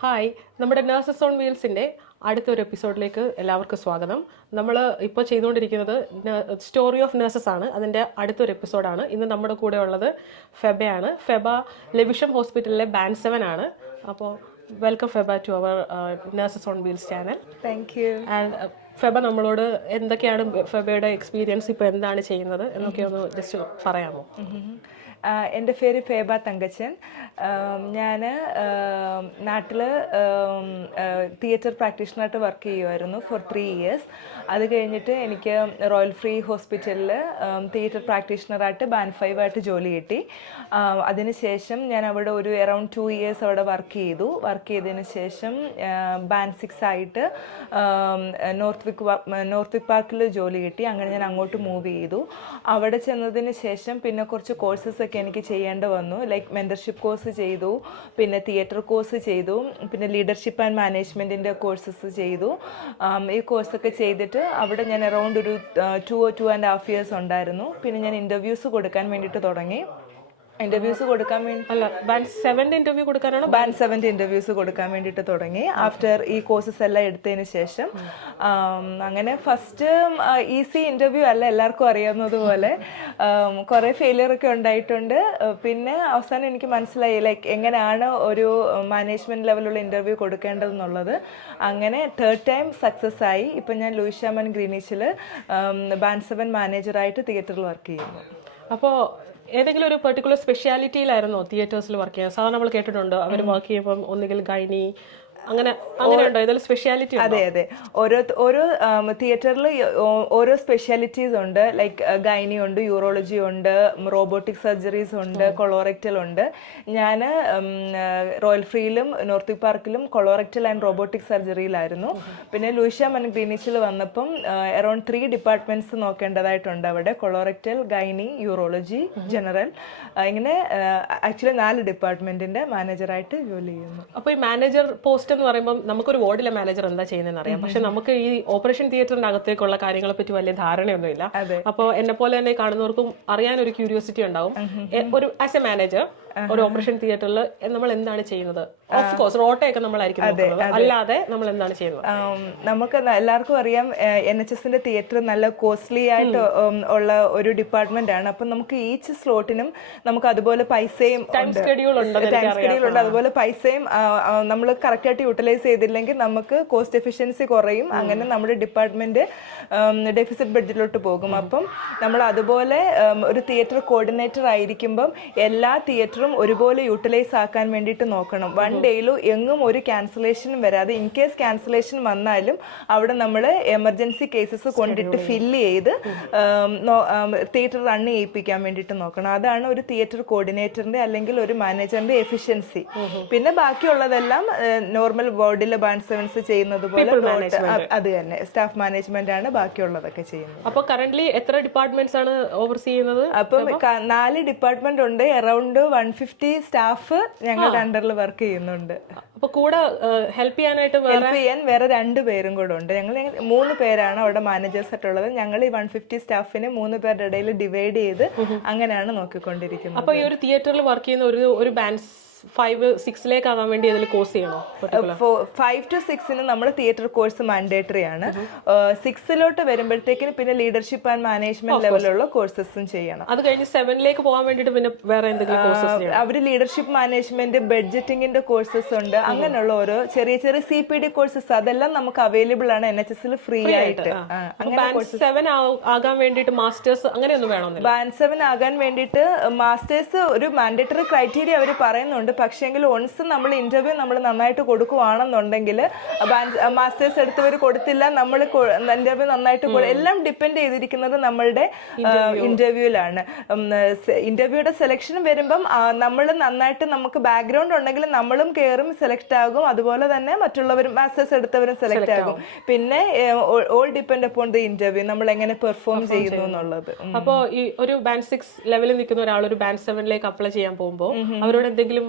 Hi, നമ്മുടെ nurses on വീൽസിൻ്റെ അടുത്തൊരു എപ്പിസോഡിലേക്ക് എല്ലാവർക്കും സ്വാഗതം. നമ്മൾ ഇപ്പോൾ ചെയ്തുകൊണ്ടിരിക്കുന്നത് സ്റ്റോറി ഓഫ് നഴ്സസ് ആണ്. അതിൻ്റെ അടുത്തൊരു എപ്പിസോഡാണ്. ഇന്ന് നമ്മുടെ കൂടെ ഉള്ളത് ഫെബയാണ്. ഫെബ ലെവിഷം ഹോസ്പിറ്റലിലെ ബാൻഡ് 7 ആണ്. അപ്പോൾ welcome Feba to our nurses on wheels channel. Thank you. And Feba നമ്മളോട് എന്തൊക്കെയാണ് ഫെബയുടെ എക്സ്പീരിയൻസ്, ഇപ്പോൾ എന്താണ് ചെയ്യുന്നത് എന്നൊക്കെ ഒന്ന് ജസ്റ്റ് പറയാമോ? എൻ്റെ പേര് ഫേബ തങ്കച്ചൻ. ഞാൻ നാട്ടിൽ തിയേറ്റർ പ്രാക്ടീഷണറായിട്ട് വർക്ക് ചെയ്യുമായിരുന്നു ഫോർ 3 years. അത് കഴിഞ്ഞിട്ട് എനിക്ക് റോയൽ ഫ്രീ ഹോസ്പിറ്റലിൽ തിയേറ്റർ പ്രാക്ടീഷണറായിട്ട് ബാൻഡ് 5 ആയിട്ട് ജോലി കിട്ടി. അതിനുശേഷം ഞാൻ അവിടെ ഒരു അറൗണ്ട് 2 years അവിടെ വർക്ക് ചെയ്തതിന് ശേഷം ബാൻഡ് 6 ആയിട്ട് നോർത്ത് വിക് പാർക്കിൽ ജോലി കിട്ടി. അങ്ങനെ ഞാൻ അങ്ങോട്ട് മൂവ് ചെയ്തു. അവിടെ ചെന്നതിന് ശേഷം പിന്നെ കുറച്ച് കോഴ്സസ് ഒക്കെ എനിക്ക് ചെയ്യേണ്ടി വന്നു. ലൈക്ക് മെൻറ്റർഷിപ്പ് കോഴ്സ് ചെയ്തു, പിന്നെ തിയേറ്റർ കോഴ്സ് ചെയ്തു, പിന്നെ ലീഡർഷിപ്പ് ആൻഡ് മാനേജ്മെൻറ്റിൻ്റെ കോഴ്സസ് ചെയ്തു. ഈ കോഴ്സൊക്കെ ചെയ്തിട്ട് അവിടെ ഞാൻ അറൗണ്ട് ഒരു 2.5 years ഉണ്ടായിരുന്നു. പിന്നെ ഞാൻ ഇൻ്റർവ്യൂസ് കൊടുക്കാൻ വേണ്ടിയിട്ട് തുടങ്ങി. ഇൻ്റർവ്യൂസ് കൊടുക്കാൻ വേണ്ടി ബാൻഡ് 7 ഇൻ്റർവ്യൂ കൊടുക്കാനാണ് ബാൻഡ് 7 ഇൻ്റർവ്യൂസ് കൊടുക്കാൻ വേണ്ടിയിട്ട് തുടങ്ങി ആഫ്റ്റർ ഈ കോഴ്സസ് എല്ലാം എടുത്തതിന് ശേഷം. അങ്ങനെ ഫസ്റ്റ് ഈസി ഇൻ്റർവ്യൂ അല്ല, എല്ലാവർക്കും അറിയാവുന്നതുപോലെ കുറേ ഫെയിലിയറൊക്കെ ഉണ്ടായിട്ടുണ്ട്. പിന്നെ അവസാനം എനിക്ക് മനസ്സിലായി ലൈക്ക് എങ്ങനെയാണ് ഒരു മാനേജ്മെൻറ്റ് ലെവലുള്ള ഇൻ്റർവ്യൂ കൊടുക്കേണ്ടതെന്നുള്ളത്. അങ്ങനെ 3rd ടൈം സക്സസ് ആയി. ഇപ്പം ഞാൻ ലൂയിസ് ഷാമൻ ഗ്രീനിച്ചിൽ ബാൻഡ് 7 മാനേജറായിട്ട് തിയേറ്ററിൽ വർക്ക് ചെയ്യുന്നു. അപ്പോൾ ഏതെങ്കിലും ഒരു പെർട്ടിക്കുലർ സ്പെഷ്യാലിറ്റിയിലായിരുന്നോ തിയേറ്റേഴ്സിൽ വർക്ക് ചെയ്യാൻ? സാധാരണ നമ്മൾ കേട്ടിട്ടുണ്ട് അവർ വർക്ക് ചെയ്യുമ്പം ഒന്നുകിൽ ഗൈനി അങ്ങനെയുണ്ടോ ഏതെങ്കിലും സ്പെഷ്യാലിറ്റി? അതെ. ഓരോ തിയേറ്ററിൽ ഓരോ സ്പെഷ്യാലിറ്റീസ് ഉണ്ട്. ലൈക്ക് ഗൈനി ഉണ്ട്, യൂറോളജി ഉണ്ട്, റോബോട്ടിക് സർജറീസ് ഉണ്ട്, കൊളോറക്റ്റൽ ഉണ്ട്. ഞാൻ റോയൽ ഫ്രീയിലും നോർത്ത് പാർക്കിലും കൊളോറക്റ്റൽ ആൻഡ് റോബോട്ടിക് സർജറിയിലായിരുന്നു. പിന്നെ ലൂയിസ് ഷാമൻ ഗ്രീനിച്ചിൽ വന്നപ്പം അറൗണ്ട് 3 ഡിപ്പാർട്ട്മെന്റ്സ് നോക്കേണ്ടതായിട്ടുണ്ട് അവിടെ. കൊളോറക്റ്റൽ, ഗൈനി, യൂറോളജി, ജനറൽ, ഇങ്ങനെ ആക്ച്വലി 4 ഡിപ്പാർട്ട്മെന്റിന്റെ മാനേജറായിട്ട് ജോലി ചെയ്യുന്നു. അപ്പോൾ ഈ മാനേജർ പോസ്റ്റ് എന്ന് പറയുമ്പോൾ നമുക്കൊരു വാർഡിലെ മാനേജർ എന്താ ചെയ്യുന്നതെന്ന് അറിയാം, പക്ഷെ നമുക്ക് ഈ ഓപ്പറേഷൻ തിയേറ്ററിന്റെ അകത്തേക്കുള്ള കാര്യങ്ങളെ പറ്റി വലിയ ധാരണയൊന്നുമില്ല. അപ്പോൾ എന്നെ പോലെ തന്നെ കാണുന്നവർക്കും അറിയാനൊരു ക്യൂരിയോസിറ്റി ഉണ്ടാവും. ഒരു ആസ് എ മാനേജർ ഒരു ഓപ്പറേഷൻ തിയേറ്ററിൽ നമ്മൾ എന്താണ് ചെയ്യുന്നത്? ഓഫ് കോഴ്സ് റോട്ടയൊക്കെ നമ്മളായിരിക്കും നോക്കുന്നത്, അല്ലാതെ നമ്മൾ എന്താണ് ചെയ്യുന്നത്? നമുക്ക് എല്ലാവർക്കും അറിയാം NHSന്റെ തിയേറ്റർ നല്ല കോസ്റ്റ്ലി ആയിട്ട് ഉള്ള ഒരു ഡിപ്പാർട്ട്മെന്റ് ആണ്. അപ്പം നമുക്ക് ഈച്ച് സ്ലോട്ടിനും നമുക്ക് അതുപോലെ പൈസയും ടൈം ഷെഡ്യൂൾ ഉണ്ട്. അതുപോലെ പൈസയും നമ്മൾ കറക്റ്റായിട്ട് യൂട്ടിലൈസ് ചെയ്തില്ലെങ്കിൽ നമുക്ക് കോസ്റ്റ് എഫിഷ്യൻസി കുറയും. അങ്ങനെ നമ്മുടെ ഡിപ്പാർട്ട്മെന്റ് ഡെഫിസിറ്റ് ബഡ്ജറ്റിലോട്ട് പോകും. അപ്പം നമ്മൾ അതുപോലെ ഒരു തിയേറ്റർ കോർഡിനേറ്റർ ആയിരിക്കുമ്പം എല്ലാ തിയേറ്ററും ഒരുപോലെ യൂട്ടിലൈസ് ആക്കാൻ വേണ്ടിയിട്ട് നോക്കണം. 1 ഡേയിലും എങ്ങും ഒരു ക്യാൻസലേഷനും വരാതെ, ഇൻ കേസ് ക്യാൻസലേഷൻ വന്നാലും അവിടെ നമ്മൾ എമർജൻസി കേസസ് കൊണ്ടിട്ട് ഫില്ല് ചെയ്ത് തിയേറ്റർ റൺ ചെയ്യിപ്പിക്കാൻ വേണ്ടിയിട്ട് നോക്കണം. അതാണ് ഒരു തിയേറ്റർ കോർഡിനേറ്ററിന്റെ അല്ലെങ്കിൽ ഒരു മാനേജറിന്റെ എഫിഷ്യൻസി. പിന്നെ ബാക്കിയുള്ളതെല്ലാം നോർമൽ ബോർഡിലെ ബാൻഡ് 7 ചെയ്യുന്നത് പോലെ അത് തന്നെ സ്റ്റാഫ് മാനേജ്മെന്റ് ആണ് ബാക്കിയുള്ളതൊക്കെ ചെയ്യുന്നത്. അപ്പോൾ കറന്റ്ലി എത്ര ഡിപ്പാർട്ട്മെന്റ്സ് ആണ് ഓവർസീ ചെയ്യുന്നത്? അപ്പം 4 ഡിപ്പാർട്ട്മെന്റ് ഉണ്ട്. അറൗണ്ട് 150 സ്റ്റാഫ് ഞങ്ങളുടെ അണ്ടറിൽ വർക്ക് ചെയ്യുന്നുണ്ട്. അപ്പൊ കൂടെ ഹെൽപ്പ് ചെയ്യാൻ വേറെ 2 പേരും കൂടെ ഉണ്ട്. ഞങ്ങൾ 3 പേരാണ് അവിടെ മാനേജേഴ്സ് ആയിട്ടുള്ളത്. ഞങ്ങൾ ഈ 150 സ്റ്റാഫിനെ 3 പേരുടെ ഇടയിൽ ഡിവൈഡ് ചെയ്ത് അങ്ങനെയാണ് നോക്കിക്കൊണ്ടിരിക്കുന്നത്. അപ്പൊ ഈ ഒരു തിയേറ്ററിൽ വർക്ക് ചെയ്യുന്ന ഒരു ബാൻഡ് 5-6 ആകാൻ വേണ്ടി അതിൽ കോഴ്സ് ചെയ്യണോ? 5 to 6 നമ്മൾ തിയേറ്റർ കോഴ്സ് മാൻഡേറ്ററി ആണ്. 6 വരുമ്പോഴത്തേക്കിന് പിന്നെ ലീഡർഷിപ്പ് ആൻഡ് മാനേജ്മെന്റ് ലെവലുള്ള കോഴ്സസും ചെയ്യണം. അത് കഴിഞ്ഞ് 7 പോകാൻ വേണ്ടിട്ട് പിന്നെ വേറെ എന്തെങ്കിലും കോഴ്സസ് അവര് ലീഡർഷിപ്പ് മാനേജ്മെന്റ്, ബഡ്ജറ്റിംഗിന്റെ കോഴ്സസ് ഉണ്ട്. അങ്ങനെയുള്ള ഓരോ ചെറിയ CPD കോഴ്സസ് അതെല്ലാം നമുക്ക് അവൈലബിൾ ആണ് NHSൽ ഫ്രീ ആയിട്ട്. ബാൻഡ് 7 ആകാൻ വേണ്ടിട്ട് മാസ്റ്റേഴ്സ് അങ്ങനെയൊന്നും വേണമെന്നില്ല. ബാൻഡ് 7 ആകാൻ വേണ്ടിയിട്ട് മാസ്റ്റേഴ്സ് ഒരു മാൻഡേറ്ററി ക്രൈറ്റീരിയ അവർ പറയുന്നുണ്ട്. പക്ഷേങ്കിൽ ഒൺസ് നമ്മൾ ഇന്റർവ്യൂ നമ്മൾ നന്നായിട്ട് കൊടുക്കുവാണെന്നുണ്ടെങ്കിൽ മാസ്റ്റേഴ്സ് എടുത്തവർ കൊടുത്തില്ല, നമ്മൾ ഇന്റർവ്യൂ നന്നായിട്ട് എല്ലാം ഡിപ്പെൻഡ് ചെയ്തിരിക്കുന്നത് നമ്മളുടെ ഇന്റർവ്യൂവിലാണ്. ഇന്റർവ്യൂയുടെ സെലക്ഷൻ വരുമ്പം നമ്മൾ നന്നായിട്ട് നമുക്ക് ബാക്ക്ഗ്രൗണ്ട് ഉണ്ടെങ്കിൽ നമ്മളും കയറും സെലക്ട് ആകും. അതുപോലെ തന്നെ മറ്റുള്ളവരും മാസ്റ്റേഴ്സ് എടുത്തവരും സെലക്ട് ആകും. പിന്നെ all depend upon the interview, നമ്മൾ എങ്ങനെ പെർഫോം ചെയ്യുന്നു എന്നുള്ളത്. അപ്പോൾ ഈ ഒരു ബാൻഡ് 6 ലെവലിൽ നിൽക്കുന്ന ഒരാൾ ഒരു ബാൻഡ് 7 അപ്ലൈ ചെയ്യാൻ പോകുമ്പോൾ അവരോട് എന്തെങ്കിലും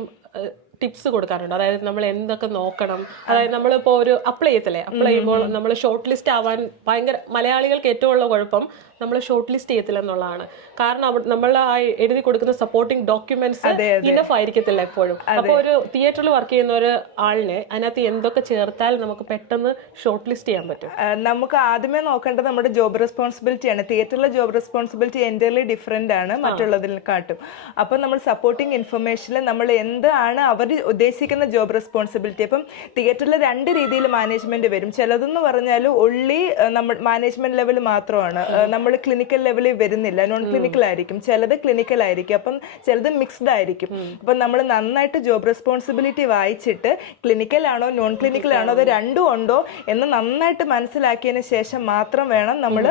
ടിപ്സ് കൊടുക്കാറുണ്ട്. അതായത് നമ്മൾ എന്തൊക്കെ നോക്കണം, അതായത് നമ്മളിപ്പോ ഒരു അപ്ലൈ ചെയ്യുമ്പോൾ നമ്മൾ ഷോർട്ട് ലിസ്റ്റ് ആവാൻ ഭയങ്കര മലയാളികൾക്ക് ഏറ്റവും ഉള്ള കുഴപ്പം നമ്മൾ ഷോർട്ട് ലിസ്റ്റ് ചെയ്യത്തില്ല എന്നുള്ളതാണ്. കാരണം നമ്മൾ ആ എഴുതി കൊടുക്കുന്ന സപ്പോർട്ടിംഗ് ഡോക്യുമെന്റ്സ് ഇനഫ് ആയിരിക്കത്തില്ല എപ്പോഴും. അപ്പൊ ഒരു തിയേറ്ററിൽ വർക്ക് ചെയ്യുന്ന ഒരു ആളിനെ അതിനകത്ത് എന്തൊക്കെ ചേർത്താൽ നമുക്ക് പെട്ടെന്ന് ഷോർട്ട് ലിസ്റ്റ് ചെയ്യാൻ പറ്റും? നമുക്ക് ആദ്യമേ നോക്കേണ്ടത് നമ്മുടെ ജോബ് റെസ്പോൺസിബിലിറ്റി ആണ്. തിയേറ്ററിലെ ജോബ് റെസ്പോൺസിബിലിറ്റി എൻ്റർലി ഡിഫറെന്റ് ആണ് മറ്റുള്ളതിനെക്കാട്ടും. അപ്പൊ നമ്മൾ സപ്പോർട്ടിംഗ് ഇൻഫർമേഷനിൽ നമ്മൾ എന്താണ് അവർ ഉദ്ദേശിക്കുന്ന ജോബ് റെസ്പോൺസിബിലിറ്റി. അപ്പം തിയേറ്ററിൽ 2 രീതിയിൽ മാനേജ്മെന്റ് വരും. ചിലതെന്ന് പറഞ്ഞാൽ ഒള്ളി നമ്മൾ മാനേജ്മെന്റ് ലെവൽ മാത്രമാണ്, നമ്മൾ ക്ലിനിക്കൽ ലെവലിൽ വരുന്നില്ല, നോൺ ക്ലിനിക്കൽ ആയിരിക്കും. ചിലത് ക്ലിനിക്കൽ ആയിരിക്കും, അപ്പം ചിലത് മിക്സ്ഡ് ആയിരിക്കും. അപ്പം നമ്മൾ നന്നായിട്ട് ജോബ് റെസ്പോൺസിബിലിറ്റി വായിച്ചിട്ട് ക്ലിനിക്കൽ ആണോ നോൺ ക്ലിനിക്കൽ ആണോ അത് രണ്ടും ഉണ്ടോ എന്ന് നന്നായിട്ട് മനസ്സിലാക്കിയതിന് ശേഷം മാത്രം വേണം നമ്മൾ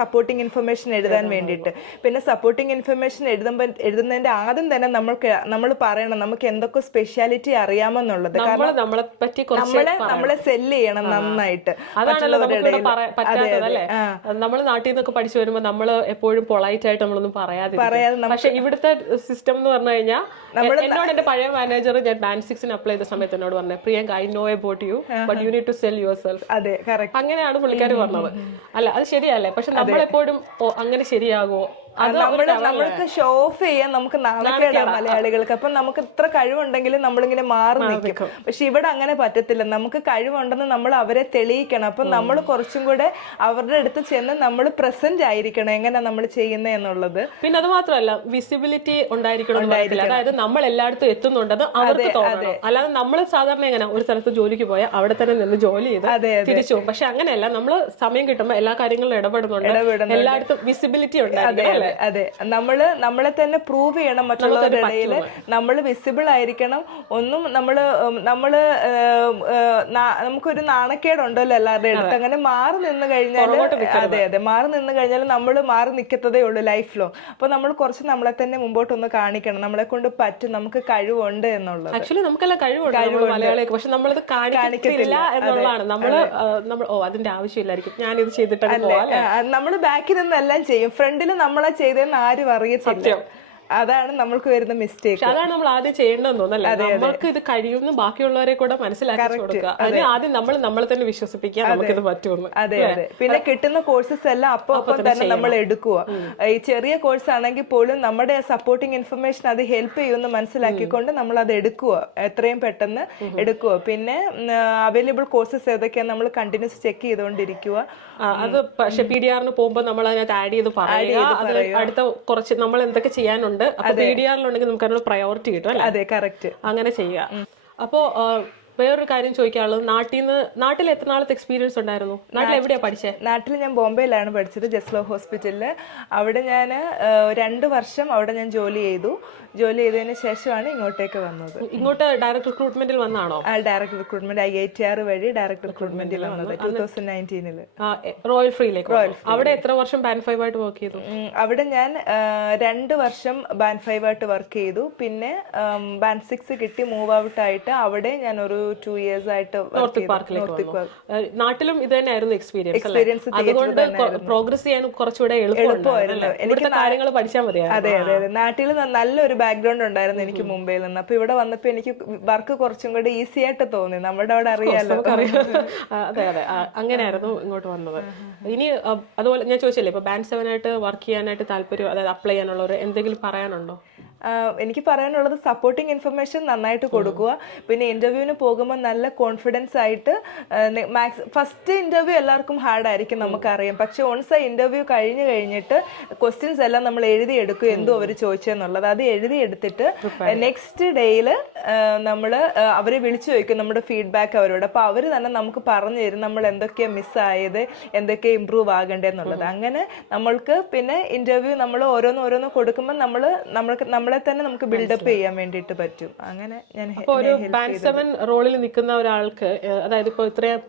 സപ്പോർട്ടിംഗ് ഇൻഫർമേഷൻ എഴുതാൻ വേണ്ടിയിട്ട്. പിന്നെ സപ്പോർട്ടിംഗ് ഇൻഫർമേഷൻ എഴുതുന്നതിന്റെ ആദ്യം തന്നെ നമ്മൾ പറയണം നമുക്ക് എന്തൊക്കെ സ്പെഷ്യാലിറ്റി അറിയാമെന്നുള്ളത്. കാരണം നമ്മളെ സെല്ല് ചെയ്യണം നന്നായിട്ട്. നമ്മൾ നാട്ടിൽ നിന്നൊക്കെ പഠിച്ചു വരുമ്പോൾ നമ്മൾ എപ്പോഴും പൊളൈറ്റ് ആയിട്ട് നമ്മളൊന്നും പറയാതെ. പക്ഷെ ഇവിടുത്തെ സിസ്റ്റം എന്ന് പറഞ്ഞു കഴിഞ്ഞാൽ എന്നോട് എന്റെ പഴയ മാനേജർ ഞാൻ ബാൻഡ് 6 അപ്ലൈ ചെയ്ത സമയത്ത് എന്നോട് പറഞ്ഞു, Priyanka I know about you but you need to sell yourself. അങ്ങനെയാണ് പുള്ളിക്കാർ പറഞ്ഞത്. അല്ല അത് ശരിയല്ലേ? പക്ഷെ നമ്മളെപ്പോഴും അങ്ങനെ ശരിയാകുമോ, നമ്മൾക്ക് ഷോ ഓഫ് ചെയ്യാൻ നമുക്ക് നാണക്കേടാണ് മലയാളികൾക്ക്. അപ്പം നമുക്ക് ഇത്ര കഴിവുണ്ടെങ്കിലും നമ്മളിങ്ങനെ മാറി നിൽക്കും. പക്ഷെ ഇവിടെ അങ്ങനെ പറ്റത്തില്ല. നമുക്ക് കഴിവുണ്ടെന്ന് നമ്മൾ അവരെ തെളിയിക്കണം. അപ്പം നമ്മൾ കുറച്ചും കൂടെ അവരുടെ അടുത്ത് ചെന്ന് നമ്മൾ പ്രസന്റ് ആയിരിക്കണം എങ്ങനെ നമ്മൾ ചെയ്യുന്നത് എന്നുള്ളത്. പിന്നെ അത് മാത്രമല്ല വിസിബിലിറ്റി ഉണ്ടായിരിക്കണം. അതായത് നമ്മൾ എല്ലായിടത്തും എത്തുന്നുണ്ടെന്ന് അവർക്ക് തോന്നണം. അല്ലാതെ നമ്മൾ സാധാരണ എങ്ങനെ ഒരു സ്ഥലത്ത് ജോലിക്ക് പോയാൽ അവിടെ തന്നെ നിന്ന് ജോലി ചെയ്ത് തിരിച്ചു പോകും. പക്ഷെ അങ്ങനെയല്ല, നമ്മൾ സമയം കിട്ടുമ്പോൾ എല്ലാ കാര്യങ്ങളും ഇടപെടുന്നുണ്ട്, എല്ലായിടത്തും വിസിബിലിറ്റി ഉണ്ടായിരിക്കണം. അതെ, നമ്മളെ തന്നെ പ്രൂവ് ചെയ്യണം മറ്റുള്ളവരുടെ ഇടയിൽ. നമ്മൾ വിസിബിൾ ആയിരിക്കണം. ഒന്നും നമുക്കൊരു നാണക്കേടുണ്ടല്ലോ എല്ലാവരുടെ അടുത്ത്. അങ്ങനെ മാറി നിന്ന് കഴിഞ്ഞാൽ മാറി നിന്ന് കഴിഞ്ഞാൽ നമ്മൾ മാറി നിൽക്കത്തതേ ഉള്ളൂ ലൈഫ് ലോങ്. അപ്പൊ നമ്മൾ കുറച്ച് നമ്മളെ തന്നെ മുമ്പോട്ടൊന്ന് കാണിക്കണം, നമ്മളെ കൊണ്ട് പറ്റും, നമുക്ക് കഴിവുണ്ട് എന്നുള്ളത്. ആക്ച്വലി നമുക്കെല്ലാം കഴിവുണ്ട് മലയാളികൾക്ക്, പക്ഷെ നമ്മളത് കാണിക്കത്തില്ല എന്നുള്ളതാണ്. നമ്മൾ അതിന്റെ ആവശ്യമില്ലായിരിക്കും, ഞാനിത് ചെയ്തിട്ട് നമ്മൾ ബാക്കിൽ നിന്നെല്ലാം ചെയ്യും, ഫ്രണ്ടിൽ നമ്മളെ ചെയ്തെന്ന് ആരും അറിയത്തില്ല. അതാണ് നമ്മൾക്ക് വരുന്ന മിസ്റ്റേക്ക്. അതാണ് നമ്മൾ ആദ്യം ചെയ്യേണ്ടതെന്ന് തോന്നല്ലേ? നമ്മൾക്ക് ഇത് കഴിയുമെന്ന് ബാക്കിയുള്ളവരെ കൂടെ മനസ്സിലാക്കി കൊടുക്കുക. അതിന് ആദ്യം നമ്മളെ തന്നെ വിശ്വസിപ്പിക്കാൻ നമുക്കിത് പറ്റുമെന്ന്. അതെ. പിന്നെ കിട്ടുന്ന കോഴ്സസ് എല്ലാം അപ്പം തന്നെ നമ്മൾ എടുക്കുക. ഈ ചെറിയ കോഴ്സ് ആണെങ്കിൽ പോലും നമ്മുടെ സപ്പോർട്ടിംഗ് ഇൻഫർമേഷൻ അത് ഹെൽപ്പ് ചെയ്യുമെന്ന് മനസ്സിലാക്കിക്കൊണ്ട് നമ്മൾ അത് എടുക്കുക, എത്രയും പെട്ടെന്ന് എടുക്കുക. പിന്നെ അവൈലബിൾ കോഴ്സസ് ഏതൊക്കെയാണ് നമ്മൾ കണ്ടിന്യൂസ് ചെക്ക് ചെയ്തുകൊണ്ടിരിക്കുക. അത് പക്ഷെ PDR പോകുമ്പോൾ നമ്മൾ അതിനകത്ത് ആഡ് ചെയ്ത് പറയുക, അടുത്ത കുറച്ച് നമ്മൾ എന്തൊക്കെ ചെയ്യാനുണ്ട്. അപ്പൊ PDR നമുക്ക് അതിനുള്ള പ്രയോറിറ്റി കിട്ടും. അതെ, കറക്റ്റ്. അങ്ങനെ ചെയ്യുക. അപ്പോ വേറൊരു കാര്യം ചോദിക്കാനുള്ളത്, നാട്ടിൽ എത്ര നാളത്തെ എക്സ്പീരിയൻസ് ഉണ്ടായിരുന്നു? നാട്ടിൽ എവിടെയാ പഠിച്ചത്? നാട്ടിൽ ഞാൻ ബോംബെയിലാണ് പഠിച്ചത്, ജസ്ലോ ഹോസ്പിറ്റലിൽ. അവിടെ ഞാൻ 2 വർഷം അവിടെ ഞാൻ ജോലി ചെയ്തതിന് ശേഷമാണ് ഇങ്ങോട്ടേക്ക് വന്നത്. ഇങ്ങോട്ട് ഡയറക്ട് റിക്രൂട്ട്മെന്റിൽ വന്നാണോ? ഡയറക്ട് റിക്രൂട്ട്മെന്റ് IITR വഴി ഡയറക്ട് റിക്രൂട്ട്മെന്റിൽ വന്നത് 2019 റോയൽ ഫ്രീയിലേക്ക്. അവിടെ എത്ര വർഷം ബാൻഡ് 5 ആയിട്ട് വർക്ക് ചെയ്തു? അവിടെ ഞാൻ 2 വർഷം ബാൻഡ് 5 ആയിട്ട് വർക്ക് ചെയ്തു. പിന്നെ ബാൻഡ് 6 കിട്ടി മൂവ് ഔട്ട് ആയിട്ട് അവിടെ ഞാൻ ഒരു 2 years ആയിട്ട് നാട്ടിലും ഇത് തന്നെയായിരുന്നു എക്സ്പീരിയൻസ്. അതുകൊണ്ട് പ്രോഗ്രസ് ചെയ്യാൻ കുറച്ചുകൂടെ എളുപ്പമായിരുന്നു, കാര്യങ്ങൾ പഠിച്ചാൽ മതി. അതെ. നാട്ടിൽ നല്ലൊരു ബാക്ക്ഗ്രൗണ്ട് ഉണ്ടായിരുന്നു എനിക്ക് മുംബൈയിൽ നിന്ന്. അപ്പൊ ഇവിടെ വന്നപ്പോ എനിക്ക് വർക്ക് കുറച്ചും കൂടെ ഈസി ആയിട്ട് തോന്നി. നമ്മുടെ അവിടെ അറിയാലോ. അതെ, അങ്ങനെയായിരുന്നു ഇങ്ങോട്ട് വന്നത്. ഇനി അതുപോലെ ഞാൻ ചോദിച്ചല്ലേ, ഇപ്പൊ ബാൻഡ് 7 ആയിട്ട് വർക്ക് ചെയ്യാനായിട്ട് താല്പര്യം, അതായത് അപ്ലൈ ചെയ്യാനുള്ളവർ എന്തെങ്കിലും പറയാനുണ്ടോ? എനിക്ക് പറയാനുള്ളത് സപ്പോർട്ടിങ് ഇൻഫർമേഷൻ നന്നായിട്ട് കൊടുക്കുക. പിന്നെ ഇന്റർവ്യൂവിന് പോകുമ്പോൾ നല്ല കോൺഫിഡൻസ് ആയിട്ട്, ഫസ്റ്റ് ഇന്റർവ്യൂ എല്ലാവർക്കും ഹാർഡായിരിക്കും നമുക്കറിയാം. പക്ഷെ ഓൺസ് ആ ഇന്റർവ്യൂ കഴിഞ്ഞിട്ട് ക്വസ്റ്റ്യൻസ് എല്ലാം നമ്മൾ എഴുതിയെടുക്കും, എന്തോ അവർ ചോദിച്ചെന്നുള്ളത്. അത് എഴുതിയെടുത്തിട്ട് നെക്സ്റ്റ് ഡേയിൽ നമ്മൾ അവരെ വിളിച്ചു ചോദിക്കും നമ്മുടെ ഫീഡ്ബാക്ക് അവരോട്. അപ്പോൾ അവർ തന്നെ നമുക്ക് പറഞ്ഞു തരും നമ്മൾ എന്തൊക്കെയാണ് മിസ്സായത്, എന്തൊക്കെ ഇമ്പ്രൂവ് ആകേണ്ടതെന്നുള്ളത്. അങ്ങനെ നമ്മൾക്ക് പിന്നെ ഇന്റർവ്യൂ നമ്മൾ ഓരോന്ന് കൊടുക്കുമ്പോൾ നമ്മളെ തന്നെ നമുക്ക് ബിൽഡപ്പ് ചെയ്യാൻ വേണ്ടിയിട്ട് പറ്റും. അങ്ങനെ ഞാൻ ഒരു ബാൻഡ് 7 റോളിൽ നിൽക്കുന്ന ഒരാൾക്ക്, അതായത് ഇപ്പൊ ഇത്രയും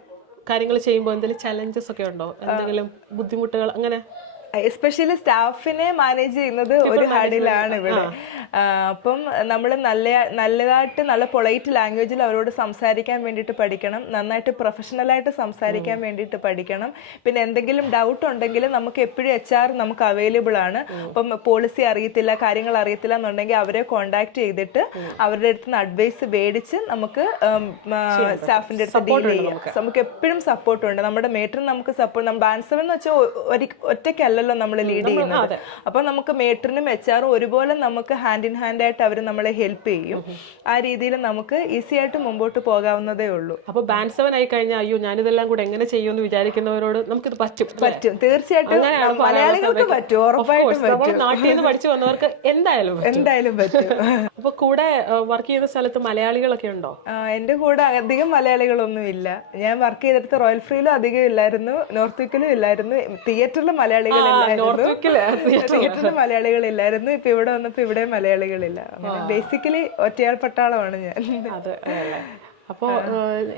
കാര്യങ്ങൾ ചെയ്യുമ്പോൾ എന്തെങ്കിലും ചലഞ്ചസ് ഒക്കെ ഉണ്ടോ, എന്തെങ്കിലും ബുദ്ധിമുട്ടുകൾ അങ്ങനെ? എസ്പെഷ്യലി സ്റ്റാഫിനെ മാനേജ് ചെയ്യുന്നത് ഒരു ഹാർഡിലാണ് ഇവിടെ. അപ്പം നമ്മൾ നല്ലതായിട്ട് നല്ല പൊളൈറ്റ് ലാംഗ്വേജിൽ അവരോട് സംസാരിക്കാൻ വേണ്ടിയിട്ട് പഠിക്കണം, നന്നായിട്ട് പ്രൊഫഷണലായിട്ട് സംസാരിക്കാൻ വേണ്ടിയിട്ട് പഠിക്കണം. പിന്നെ എന്തെങ്കിലും ഡൗട്ട് ഉണ്ടെങ്കിൽ നമുക്ക് എപ്പോഴും HR നമുക്ക് അവൈലബിൾ ആണ്. അപ്പം പോളിസി അറിയത്തില്ല, കാര്യങ്ങൾ അറിയത്തില്ല എന്നുണ്ടെങ്കിൽ അവരെ കോണ്ടാക്ട് ചെയ്തിട്ട് അവരുടെ അടുത്ത് നിന്ന് അഡ്വൈസ് മേടിച്ച് നമുക്ക് സ്റ്റാഫിന്റെ അടുത്ത് ഡീൽ ചെയ്യാം. നമുക്ക് എപ്പോഴും സപ്പോർട്ട് ഉണ്ട്. നമ്മുടെ മേറ്ററിന് നമുക്ക് സപ്പോർട്ട്, ബാൻഡ് 7 എന്ന് വെച്ചാൽ ഒറ്റയ്ക്കല്ലല്ലോ നമ്മൾ ലീഡ് ചെയ്യുന്നത്. അപ്പൊ നമുക്ക് മേറ്ററിനും HR ഒരുപോലെ നമുക്ക് ഹാൻഡ് ഇൻ ഹാൻഡ് ആയിട്ട് അവർ നമ്മളെ ഹെൽപ്പ് ചെയ്യും. ആ രീതിയിൽ നമുക്ക് ഈസി ആയിട്ട് മുമ്പോട്ട് പോകാവുന്നതേ ഉള്ളൂ. അപ്പൊ ബാൻഡ് 7 ആയി കഴിഞ്ഞാൽ അയ്യോ ഞാനിതെല്ലാം കൂടെ എങ്ങനെ ചെയ്യുമെന്ന് വിചാരിക്കുന്നവരോട് നമുക്കിത് പറ്റും. തീർച്ചയായിട്ടും മലയാളികൾക്ക് പറ്റും, ഉറപ്പായിട്ടും പറ്റും. നാട്ടിൽ നിന്ന് പഠിച്ചു വന്നവർക്ക് എന്തായാലും പറ്റും. അപ്പൊ കൂടെ വർക്ക് ചെയ്യുന്ന സ്ഥലത്ത് മലയാളികളൊക്കെ ഉണ്ടോ? എന്റെ കൂടെ അധികം മലയാളികളൊന്നും ഇല്ല. ഞാൻ വർക്ക് ചെയ്തെടുത്ത് റോയൽ ഫ്രീയിലും അധികം ഇല്ലായിരുന്നു, നോർത്ത് വിക്കിലും ഇല്ലായിരുന്നു, തിയേറ്ററിലും മലയാളികളില്ലായിരുന്നു. ഇപ്പൊ ഇവിടെ വന്നപ്പോ ഇവിടെ മലയാളികളില്ല. ബേസിക്കലി ഒറ്റയാൾ പട്ടാളമാണ് ഞാൻ. അപ്പോൾ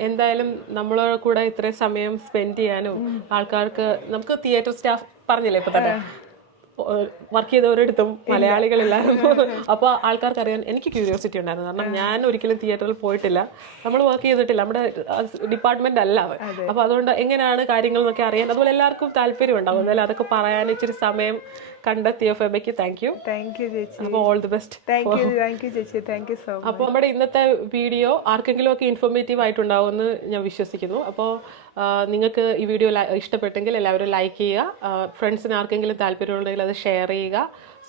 എന്തായാലും നമ്മളെ കൂടെ ഇത്രയും സമയം സ്പെൻഡ് ചെയ്യാനും ആൾക്കാർക്ക്, നമുക്ക് തിയേറ്റർ സ്റ്റാഫ് പറഞ്ഞില്ലേ ഇപ്പൊ തന്നെ വർക്ക് ചെയ്തവരെടുത്തും മലയാളികളില്ലായിരുന്നു. അപ്പോൾ ആൾക്കാർക്ക് അറിയാൻ എനിക്ക് ക്യൂരിയോസിറ്റി ഉണ്ടായിരുന്നു. കാരണം ഞാൻ ഒരിക്കലും തിയേറ്ററിൽ പോയിട്ടില്ല, നമ്മൾ വർക്ക് ചെയ്തിട്ടില്ല, നമ്മുടെ ഡിപ്പാർട്ട്മെന്റ് അല്ല. അപ്പോൾ അതുകൊണ്ട് എങ്ങനെയാണ് കാര്യങ്ങൾ എന്നൊക്കെ അറിയാൻ, അതുപോലെ എല്ലാവർക്കും താല്പര്യം ഉണ്ടാവും. എന്നാലും അതൊക്കെ പറയാൻ ഇച്ചിരി സമയം കണ്ടെത്തിയ ഫെബയ്ക്ക് താങ്ക് യു ചേച്ചി. അപ്പോൾ all the best. Thank you ചേച്ചി. Thank you so much. അപ്പോൾ നമ്മുടെ ഇന്നത്തെ വീഡിയോ ആർക്കെങ്കിലും ഒക്കെ ഇൻഫോർമേറ്റീവ് ആയിട്ടുണ്ടാവുമെന്ന് ഞാൻ വിശ്വസിക്കുന്നു. അപ്പോൾ നിങ്ങൾക്ക് ഈ വീഡിയോ ഇഷ്ടപ്പെട്ടെങ്കിൽ എല്ലാവരും ലൈക്ക് ചെയ്യുക, ഫ്രണ്ട്സിന് ആർക്കെങ്കിലും താല്പര്യമുണ്ടെങ്കിൽ അത് ഷെയർ ചെയ്യുക,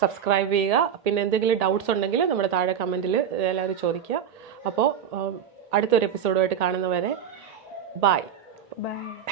സബ്സ്ക്രൈബ് ചെയ്യുക. പിന്നെ എന്തെങ്കിലും ഡൗട്ട്സ് ഉണ്ടെങ്കിൽ നമ്മുടെ താഴെ കമൻറ്റിൽ എല്ലാവരും ചോദിക്കുക. അപ്പോൾ അടുത്തൊരു എപ്പിസോഡുമായിട്ട് കാണുന്നവരെ ബൈ.